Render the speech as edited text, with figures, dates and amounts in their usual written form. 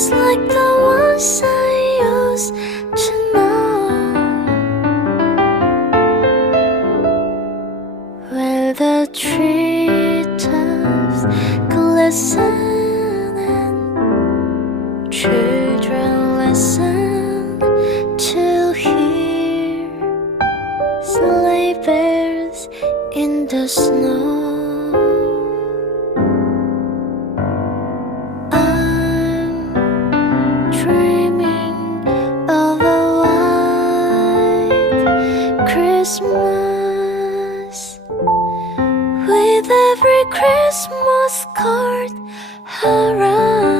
just like the ones I used to know, where the treetops glisten and children listen to hear sleigh bells in the snow. Christmas, with every Christmas card around.